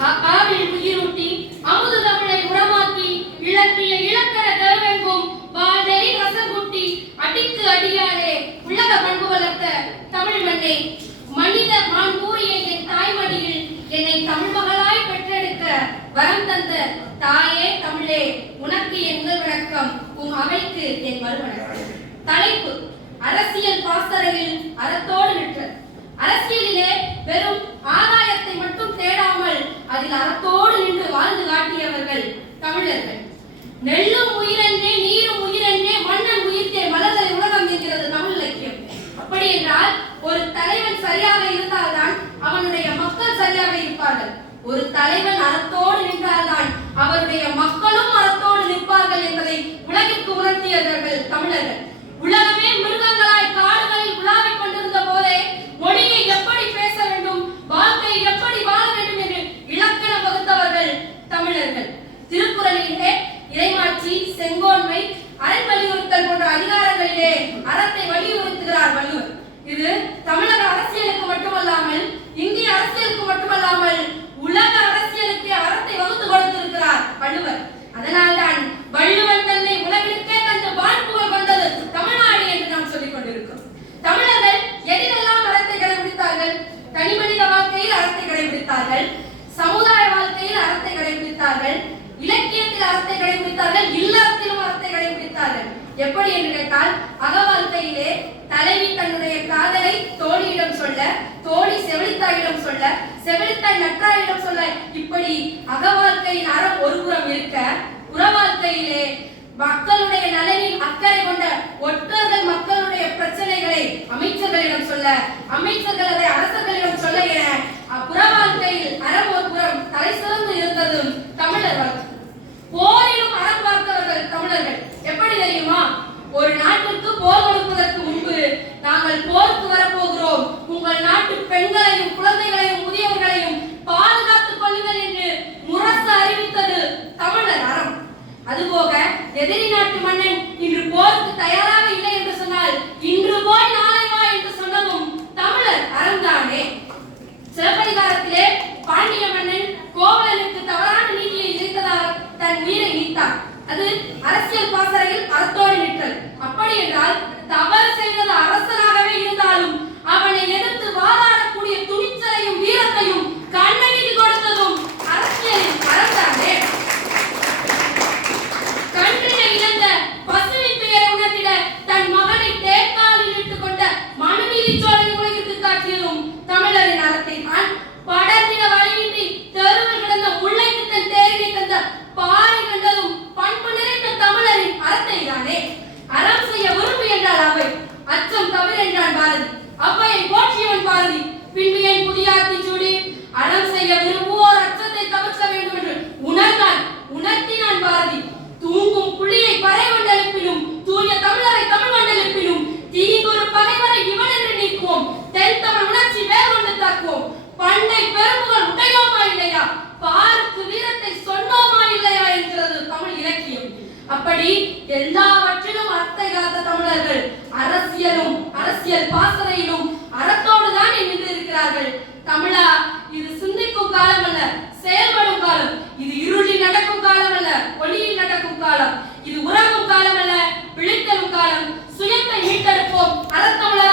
ஆ- ஆவில் உயிரூட்டி அமுது தமிழை உரமாக்கி இலக்கிய இலக்கண கருவெங்கும் வாழை ரசங்கூட்டி அடிக்கு அடியாரே உலக பண்பு வளர்த்த தமிழ் மண்ணே மனித மான் கூறிய என் தாய்மடியில் என்னை தமிழ் மகளாய் பெற்றெடுக்க வரம் தந்த தாயே தமிழே உனக்கு என் முதல் வணக்கம். உன் அவைக்கு என் மறுவணக்கம். தலைப்பு அரசியல் பாசறையில் அறத்தோடு நிற்ற அரசியலிலே வெறும் ஒரு தலைவன் அறத்தோடு நின்றால்தான் அவருடைய மக்களும் அறத்தோடு நிற்பார்கள் என்பதை உலகிற்கு உணர்த்தியவர்கள் தமிழர்கள். உலகமே மிருகங்களாய் காடுகளில் உலாவிக் கொண்டிருந்த போதே மொழியை எப்படி பேச வேண்டும் வாழ்க்கையை எப்படி வாழ வேண்டும் என்று இலக்கணம் வகுத்தவர்கள் தமிழர்கள். திருக்குறளிலே இறைமாட்சி செங்கோன்மை அரண் வலியுறுத்தல் போன்ற அதிகாரங்களிலே அறத்தை வலியுறுத்துகிறார் வள்ளுவர். இது எப்படி என்று கேட்டால் அகவார்த்தையிலே தலைவி தன்னுடைய காதலை தோழியிடம் சொல்ல தோழி செவிலித்தாயிடம் சொல்ல செவிலித்தாய் நற்றாயிடம் சொல்ல இப்படி அக அறம் ஒரு புறம் இருக்க உறவார்த்தையிலே மக்களுடைய நலனில் அக்கறை கொண்ட ஒற்றர்கள் மக்களுடைய பிரச்சனைகளை அமைச்சர்களிடம் சொல்ல அமைச்சர்கள் அதை அரசர்களிடம் சொல்ல என அப்புற வாழ்க்கையில் அறம் ஒரு புறம் தலை சிறந்து இருந்ததும் தமிழர் வாழ்க்கை போரிலும் அறம் பார்த்தவர்கள் தமிழர்கள் எப்படி தெரியுமா ஒரு நாட்டிற்கு போர் கொடுப்பதற்கு முன்பு நாங்கள் போருக்கு வரப்போகிறோம். உங்கள் நாட்டு பெண்களையும் குழந்தைகளையும் முதியவர்களையும் பாதுகாத்துக் கொள்ளுங்கள் என்று முரசு அறிவித்தது தமிழர் அறம். அதுபோக எதிரி நாட்டு மன்னன் இன்று போருக்கு தயாராக இல்லை என்று சொன்னால் இன்று போய் நாளை வா என்று சொன்னதும் தமிழர் அறம்தானே? சிலப்பதிகாரத்திலே பாண்டிய மன்னன் கோவலனுக்கு தவறான நீதியை இழைத்ததால் தன் உயிரை நீத்தார். அது புள்ளியை பறை வண்டெழுப்பினும் தூய தமிழரை தமிழ் வண்டெழுப்பினும் தீங்கொரு பகைவரை இவன் என்று நீக்குவோம் தென் தமிழ் உணர்ச்சி வேறொன்று தாக்குவோம் பண்டை பெரும்புகள் உடையோமா இல்லையா? பார்த்து வீரத்தை சொன்னோமா இல்லையா என்கிறது தமிழ் இலக்கியம். அப்படி எல்லாவற்றிலும் அத்தை காத்த தமிழர்கள் அரசியலும் அரசியல் பாசறையிலும் அறத்தோடுதான் நின்று இருக்கிறார்கள். தமிழகத்தை மீட்டெடுப்போம். அறத்தமிழர்